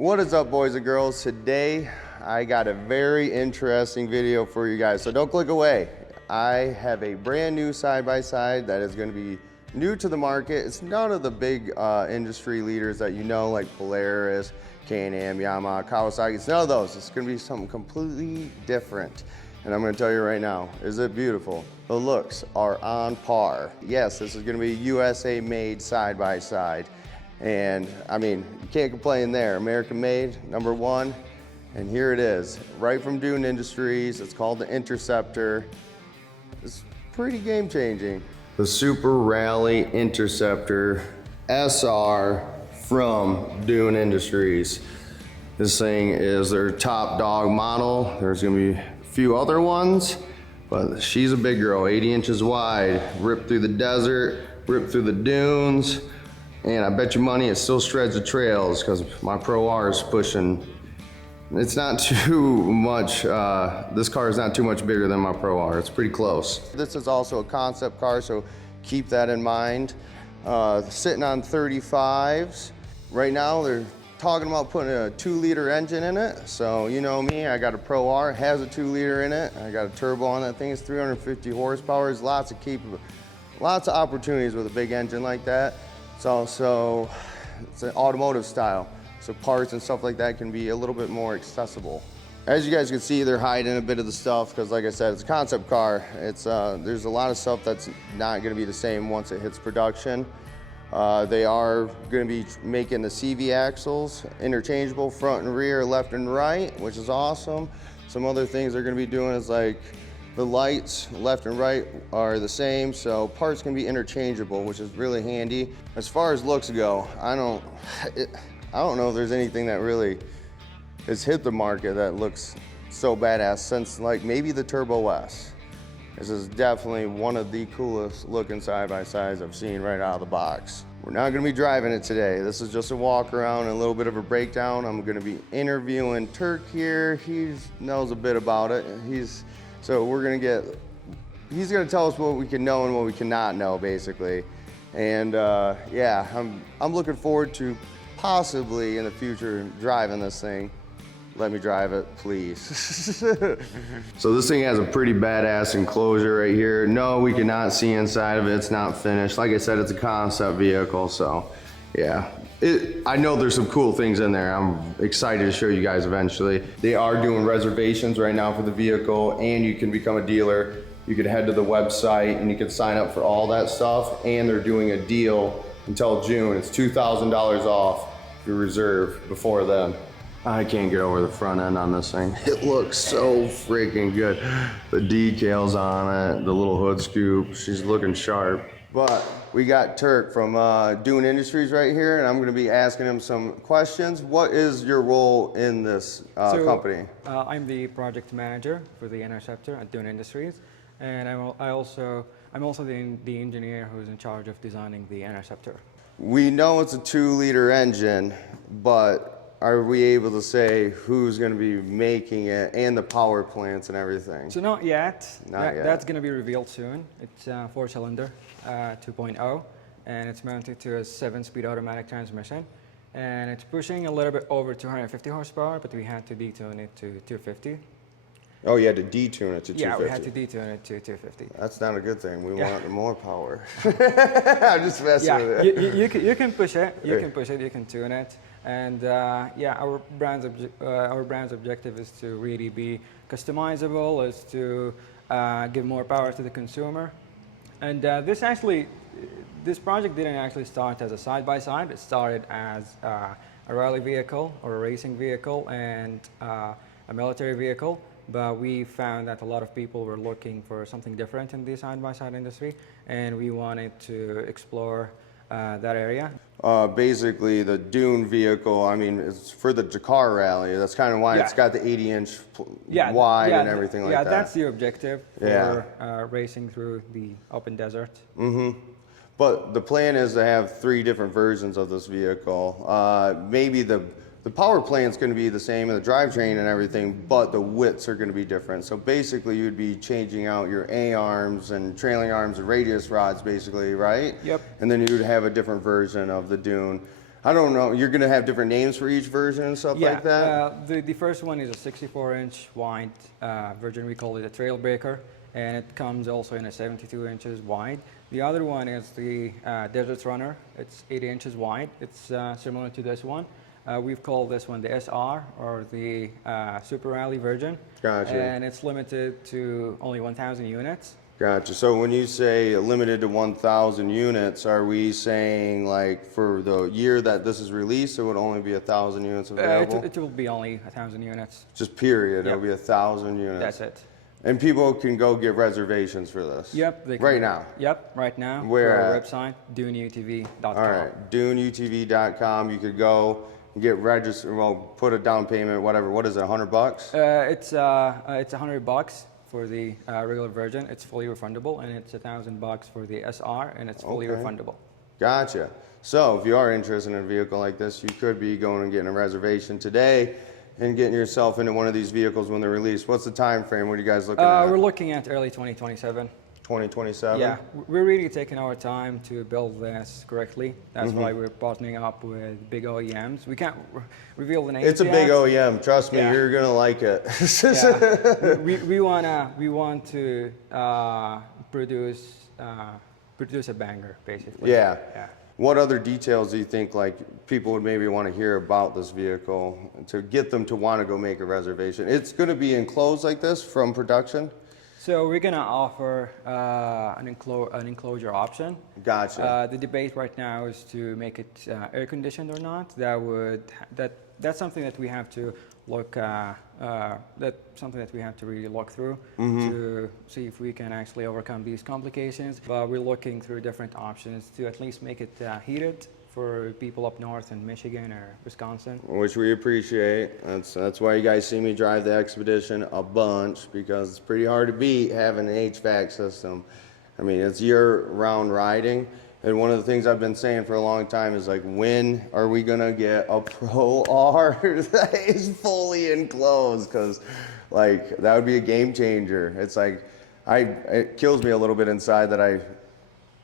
What is up, boys and girls? Today I got a very interesting video for you guys, so don't click away. I have a brand new side-by-side that is going to be new to the market. It's none of the big industry leaders that you know, like Polaris, Can-Am, Yamaha, Kawasaki. It's none of those. It's going to be something completely different. And I'm going to tell you right now, is it beautiful? The looks are on par. Yes, this is going to be USA made side-by-side. And I mean, you can't complain there. American made, #1. And here it is, right from Dune Industries. It's called the Interceptor. It's pretty game changing. The Super Rally Interceptor SR from Dune Industries. This thing is their top dog model. There's gonna be a few other ones, but she's a big girl, 80 inches wide, ripped through the desert, ripped through the dunes. And I bet you money it still shreds the trails because my Pro R is pushing. It's not too much, this car is not too much bigger than my Pro R. It's pretty close. This is also a concept car, so keep that in mind. Sitting on 35s. Right now they're talking about putting a 2-liter engine in it. So you know me, I got a Pro R, it has a 2-liter in it. I got a turbo on that thing, it's 350 horsepower. There's lots of opportunities with a big engine like that. It's also, it's an automotive style, so parts and stuff like that can be a little bit more accessible. As you guys can see, they're hiding a bit of the stuff because, like I said, it's a concept car. It's there's a lot of stuff that's not going to be the same once it hits production. They are going to be making the CV axles interchangeable, front and rear, left and right, which is awesome. Some other things they're going to be doing is like the lights, left and right, are the same, so parts can be interchangeable, which is really handy. As far as looks go, I don't know if there's anything that really has hit the market that looks so badass since like maybe the Turbo S. This is definitely one of the coolest looking side-by-sides I've seen right out of the box. We're not gonna be driving it today. This is just a walk around and a little bit of a breakdown. I'm gonna be interviewing Turk here. He knows a bit about it. So he's gonna tell us what we can know and what we cannot know, basically. And yeah, I'm looking forward to possibly in the future driving this thing. Let me drive it, please. So this thing has a pretty badass enclosure right here. No, we cannot see inside of it. It's not finished. Like I said, it's a concept vehicle, so yeah. I know there's some cool things in there. I'm excited to show you guys eventually. They are doing reservations right now for the vehicle, and you can become a dealer. You could head to the website and you can sign up for all that stuff, and they're doing a deal until June. It's $2,000 off if you reserve before then. I can't get over the front end on this thing. It looks so freaking good. The decals on it, the little hood scoop, she's looking sharp. But we got Turk from Dune Industries right here, and I'm going to be asking him some questions. What is your role in this company? I'm the project manager for the Interceptor at Dune Industries, and I'm also the engineer who's in charge of designing the Interceptor. We know it's a 2-liter engine, but are we able to say who's going to be making it and the power plants and everything? So not yet. Not yet. That's going to be revealed soon. It's 4-cylinder, 2.0, and it's mounted to a 7-speed automatic transmission. And it's pushing a little bit over 250 horsepower, but we had to detune it to 250. Oh, you had to detune it to 250? Yeah, we had to detune it to 250. That's not a good thing. We want more power. I'm just messing with it. You can push it. You can push it. You can tune it. And yeah, our brand's objective is to really be customizable, is to give more power to the consumer. And this project didn't actually start as a side-by-side. It started as a rally vehicle or a racing vehicle and a military vehicle. But we found that a lot of people were looking for something different in the side-by-side industry, and we wanted to explore that area. Basically, the Dune vehicle, I mean, it's for the Dakar rally. That's kind of why it's got the 80-inch wide and everything like that. Yeah, that's the objective for racing through the open desert. But the plan is to have 3 different versions of this vehicle. Maybe the power plant's going to be the same and the drivetrain and everything, but the widths are going to be different. So basically, you'd be changing out your A-arms and trailing arms and radius rods, basically, right? Yep. And then you'd have a different version of the Dune. I don't know. You're going to have different names for each version and stuff like that? The first one is a 64-inch wide version. We call it a Trailbreaker, and it comes also in a 72 inches wide. The other one is the Desert Runner. It's 80 inches wide. It's similar to this one. We've called this one the SR, or the Super Rally version. Gotcha. And it's limited to only 1,000 units. Gotcha. So when you say limited to 1,000 units, are we saying like for the year that this is released, it would only be 1,000 units available? It will be only 1,000 units. Just period. Yep. It'll be 1,000 units. That's it. And people can go get reservations for this. Yep. They can, right now. Yep. Right now. Where our at? website, DuneUTV.com. All right. DuneUTV.com. You could go and get registered. Well, put a down payment. Whatever. What is it? $100? It's $100 for the regular version. It's fully refundable, and it's $1,000 for the SR, and it's fully refundable. Gotcha. So if you are interested in a vehicle like this, you could be going and getting a reservation today and getting yourself into one of these vehicles when they're released. What's the time frame? What are you guys looking at? We're looking at early 2027. 2027? Yeah, we're really taking our time to build this correctly. That's why we're partnering up with big OEMs. We can't reveal the names. It's a yet. big OEM. Trust me, Yeah. you're gonna like it. Yeah. we want to produce a banger, basically. Yeah. Yeah. What other details do you think like people would maybe want to hear about this vehicle to get them to want to go make a reservation? It's going to be enclosed like this from production? So we're gonna offer an enclosure option. Gotcha. The debate right now is to make it air conditioned or not. That's something that we have to look. That's something that we have to really look through to see if we can actually overcome these complications. But we're looking through different options to at least make it heated for people up north in Michigan or Wisconsin. Which we appreciate. That's why you guys see me drive the Xpedition a bunch, because it's pretty hard to beat having an HVAC system. I mean, it's year-round riding. And one of the things I've been saying for a long time is like, when are we gonna get a Pro R that is fully enclosed? Because like that would be a game changer. It's like, it kills me a little bit inside that I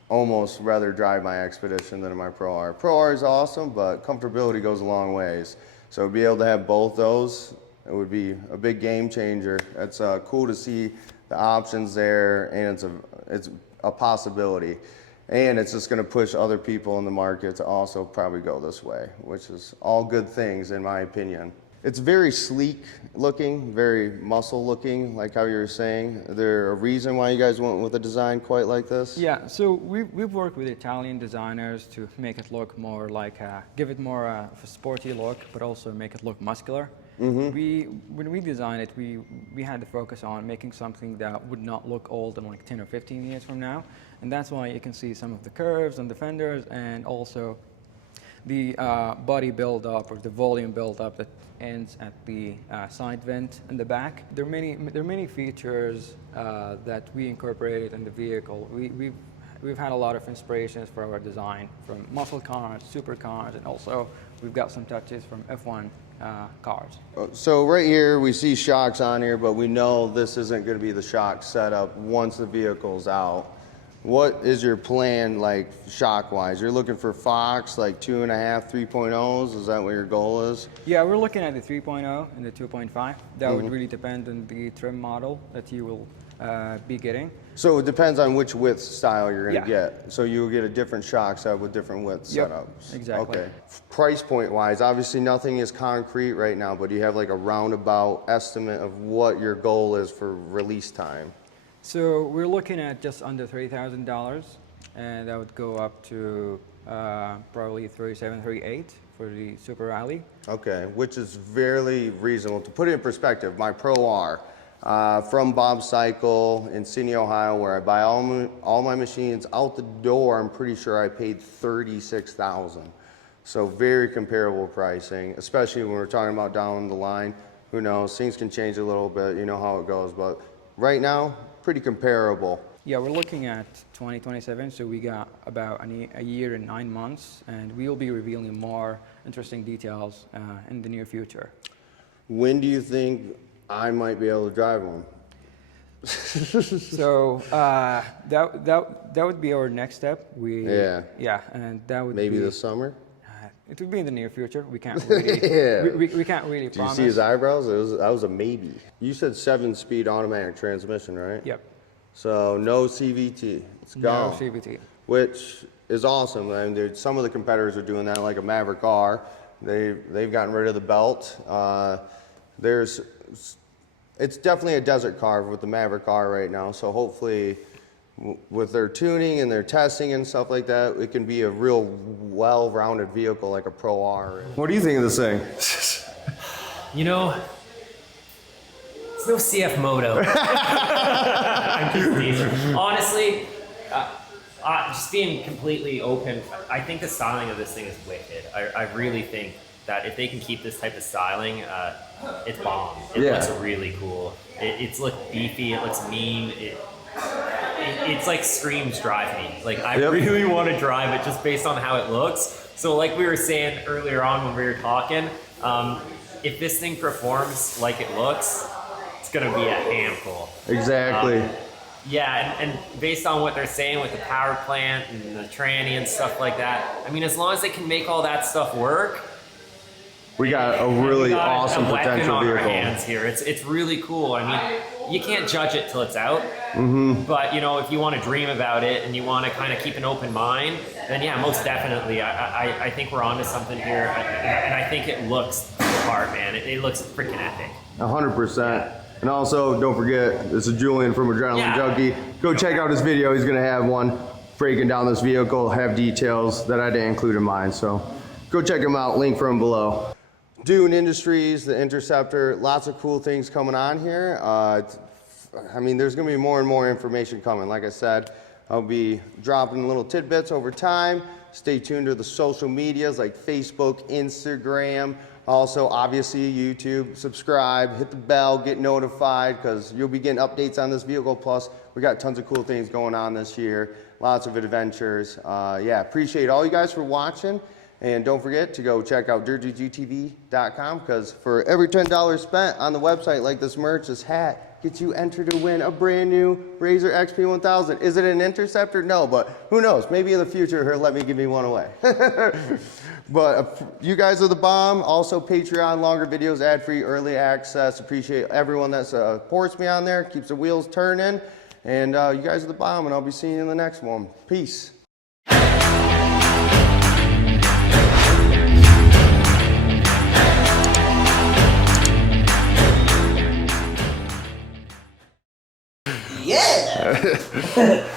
almost rather drive my Xpedition than my Pro R. Pro R is awesome, but comfortability goes a long ways. So to be able to have both those, it would be a big game changer. It's cool to see the options there, and it's a possibility. And it's just going to push other people in the market to also probably go this way, which is all good things in my opinion. It's very sleek looking, very muscle looking, like how you were saying. Is there a reason why you guys went with a design quite like this? Yeah, so we've worked with Italian designers to make it look more like, give it more of a sporty look, but also make it look muscular. When we designed it, we had to focus on making something that would not look old in like 10 or 15 years from now. And that's why you can see some of the curves on the fenders, and also the body build-up, or the volume build-up that ends at the side vent in the back. There are many features that we incorporated in the vehicle. We've had a lot of inspirations for our design from muscle cars, supercars, and also we've got some touches from F1 cars. So right here we see shocks on here, but we know this isn't going to be the shock setup once the vehicle's out. What is your plan like shock-wise? You're looking for Fox, like 2.5, 3.0s? Is that what your goal is? Yeah, we're looking at the 3.0 and the 2.5. That would really depend on the trim model that you will be getting. So it depends on which width style you're going to get. So you'll get a different shock setup with different width setups. Exactly. Okay. Price point-wise, obviously nothing is concrete right now, but do you have like a roundabout estimate of what your goal is for release time? So we're looking at just under $3,000, and that would go up to probably $37,000, $38,000 for the Super Rally. Okay, which is very reasonable. To put it in perspective, my Pro R from Bob's Cycle in Sidney, Ohio, where I buy all my machines out the door, I'm pretty sure I paid $36,000. So very comparable pricing, especially when we're talking about down the line. Who knows, things can change a little bit, you know how it goes, but right now, pretty comparable. Yeah, we're looking at 2027, so we got about a year and 9 months, and we'll be revealing more interesting details in the near future. When do you think I might be able to drive one? So that would be our next step. Yeah, and that would maybe be this summer. It would be in the near future. We can't really, we can't really Did you promise. see his eyebrows? That was a maybe. You said 7-speed automatic transmission, right? Yep. So no CVT. It's gone. No CVT. Which is awesome. I mean, some of the competitors are doing that, like a Maverick R. They've gotten rid of the belt. It's definitely a desert car with the Maverick R right now. So hopefully, with their tuning and their testing and stuff like that, it can be a real well-rounded vehicle like a Pro R. What do you think of this thing? You know, it's no CF Moto. I'm just teasing. Honestly, just being completely open, I think the styling of this thing is wicked. I really think that if they can keep this type of styling, it's bomb. It looks really cool. It's look beefy, it looks mean. It's like screams drive me. Like I really want to drive it just based on how it looks. So like we were saying earlier on when we were talking, if this thing performs like it looks, it's gonna be a handful. Exactly. Yeah, and based on what they're saying with the power plant and the tranny and stuff like that, I mean, as long as they can make all that stuff work, we got a really awesome potential on vehicle. Our hands here. It's really cool. I mean, you can't judge it till it's out. But you know, if you want to dream about it and you want to kind of keep an open mind, then yeah, most definitely. I think we're onto something here, and I think it looks the part, man. It looks freaking epic. 100%. And also, don't forget, this is Julian from Adrenaline Junkie. Go check out his video. He's gonna have one breaking down this vehicle, have details that I didn't include in mine. So go check him out, link from below. Dune Industries, the Interceptor, lots of cool things coming on here. I mean, there's gonna be more and more information coming. Like I said, I'll be dropping little tidbits over time. Stay tuned to the social medias like Facebook, Instagram, also obviously YouTube. Subscribe, hit the bell, get notified, because you'll be getting updates on this vehicle. Plus, we got tons of cool things going on this year, lots of adventures. Yeah, appreciate all you guys for watching. And don't forget to go check out DirtDudesUTV.com, because for every $10 spent on the website, like this merch, this hat, gets you entered to win a brand new Razor XP1000. Is it an Interceptor? No, but who knows? Maybe in the future he'll let me give me one away. But you guys are the bomb. Also Patreon, longer videos, ad-free, early access. Appreciate everyone that supports me on there, keeps the wheels turning. And you guys are the bomb, and I'll be seeing you in the next one. Peace. Yeah!